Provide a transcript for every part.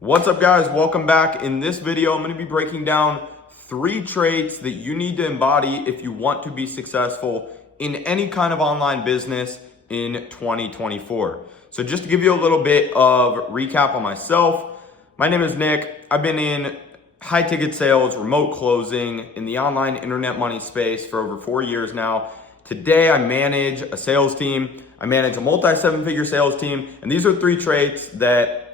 What's up, guys? Welcome back. In this video, I'm going to be breaking down 3 traits that you need to embody if you want to be successful in any kind of online business in 2024. So just to give you a little bit of recap on myself, my name is Nick. I've been in high ticket sales, remote closing, in the online internet money space for over 4 years now. Today, I manage a sales team. I manage a multi-7-figure sales team. And these are 3 traits that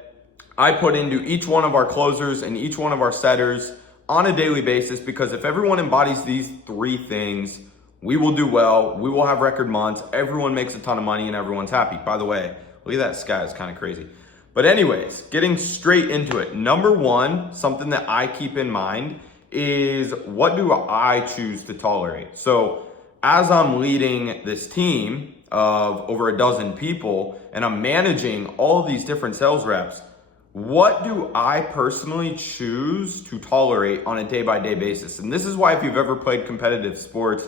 I put into each one of our closers and each one of our setters on a daily basis, because if everyone embodies these 3 things, we will do well, we will have record months, everyone makes a ton of money, and everyone's happy. By the way, look at that sky, it's kind of crazy. But anyways, getting straight into it. Number 1, something that I keep in mind is, what do I choose to tolerate? So as I'm leading this team of over a dozen people and I'm managing all of these different sales reps, what do I personally choose to tolerate on a day-by-day basis? And this is why, if you've ever played competitive sports,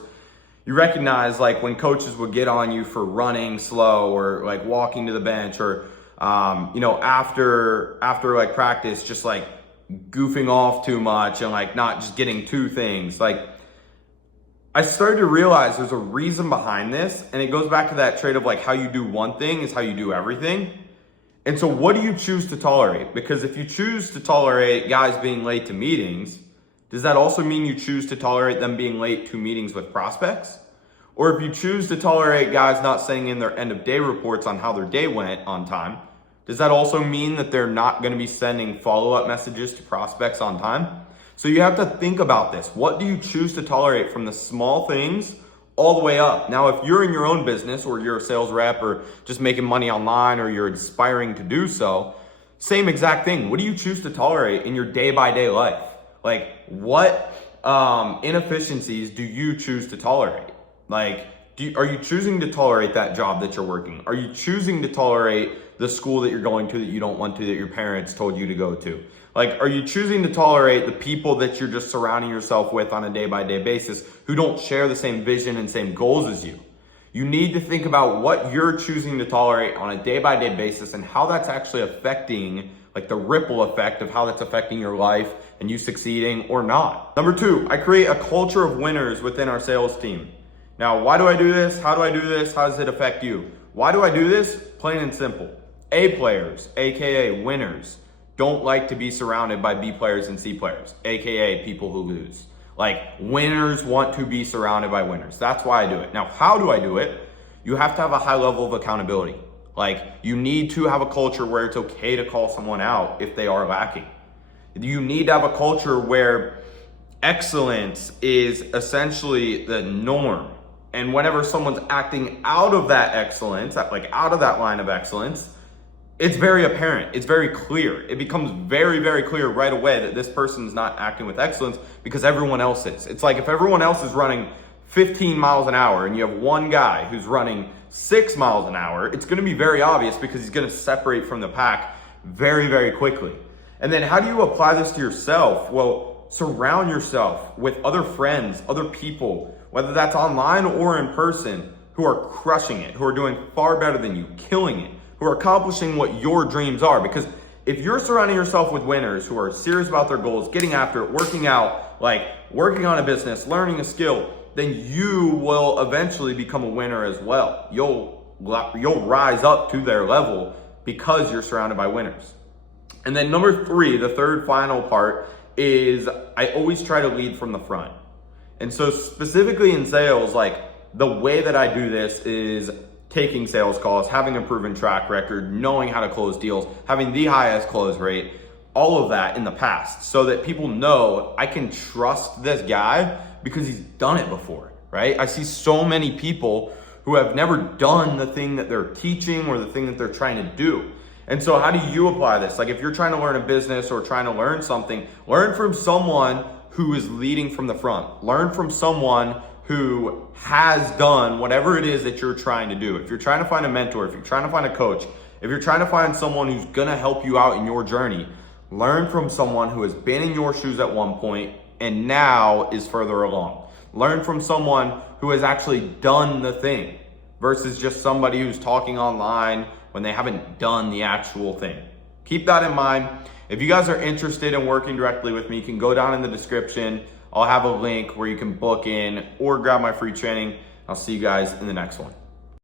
you recognize, like, when coaches would get on you for running slow or like walking to the bench, or after like practice, just like goofing off too much and like not just getting 2 things. Like, I started to realize there's a reason behind this, and it goes back to that trait of, like, how you do one thing is how you do everything. And so what do you choose to tolerate? Because if you choose to tolerate guys being late to meetings, does that also mean you choose to tolerate them being late to meetings with prospects? Or if you choose to tolerate guys not sending in their end of day reports on how their day went on time, does that also mean that they're not going to be sending follow-up messages to prospects on time? So you have to think about this. What do you choose to tolerate, from the small things all the way up? Now, if you're in your own business, or you're a sales rep, or just making money online, or you're aspiring to do so, same exact thing. What do you choose to tolerate in your day-by-day life? Like, what inefficiencies do you choose to tolerate? Like, are you choosing to tolerate that job that you're working? Are you choosing to tolerate the school that you're going to that you don't want to, that your parents told you to go to? Like, are you choosing to tolerate the people that you're just surrounding yourself with on a day-by-day basis who don't share the same vision and same goals as you? You need to think about what you're choosing to tolerate on a day-by-day basis, and how that's actually affecting, like, the ripple effect of how that's affecting your life and you succeeding or not. Number 2, I create a culture of winners within our sales team. Now, why do I do this? How do I do this? How does it affect you? Why do I do this? Plain and simple. A players, AKA winners, don't like to be surrounded by B players and C players, AKA people who lose. Like, winners want to be surrounded by winners. That's why I do it. Now, how do I do it? You have to have a high level of accountability. Like, you need to have a culture where it's okay to call someone out if they are lacking. You need to have a culture where excellence is essentially the norm. And whenever someone's acting out of that excellence, like out of that line of excellence, it's very apparent, it's very clear. It becomes very, very clear right away that this person's not acting with excellence, because everyone else is. It's like, if everyone else is running 15 miles an hour and you have one guy who's running 6 miles an hour, it's gonna be very obvious, because he's gonna separate from the pack very, very quickly. And then how do you apply this to yourself? Well, surround yourself with other friends, other people, whether that's online or in person, who are crushing it, who are doing far better than you, killing it, who are accomplishing what your dreams are. Because if you're surrounding yourself with winners who are serious about their goals, getting after it, working out, like working on a business, learning a skill, then you will eventually become a winner as well. You'll rise up to their level because you're surrounded by winners. And then number 3, the third final part, is I always try to lead from the front. And so specifically in sales, like, the way that I do this is taking sales calls, having a proven track record, knowing how to close deals, having the highest close rate, all of that in the past, so that people know I can trust this guy because he's done it before, right? I see so many people who have never done the thing that they're teaching or the thing that they're trying to do. And so how do you apply this? Like, if you're trying to learn a business or trying to learn something, learn from someone who is leading from the front. Learn from someone who has done whatever it is that you're trying to do. If you're trying to find a mentor, if you're trying to find a coach, if you're trying to find someone who's gonna help you out in your journey, learn from someone who has been in your shoes at one point and now is further along. Learn from someone who has actually done the thing, versus just somebody who's talking online when they haven't done the actual thing. Keep that in mind. If you guys are interested in working directly with me, you can go down in the description. I'll have a link where you can book in or grab my free training. I'll see you guys in the next one.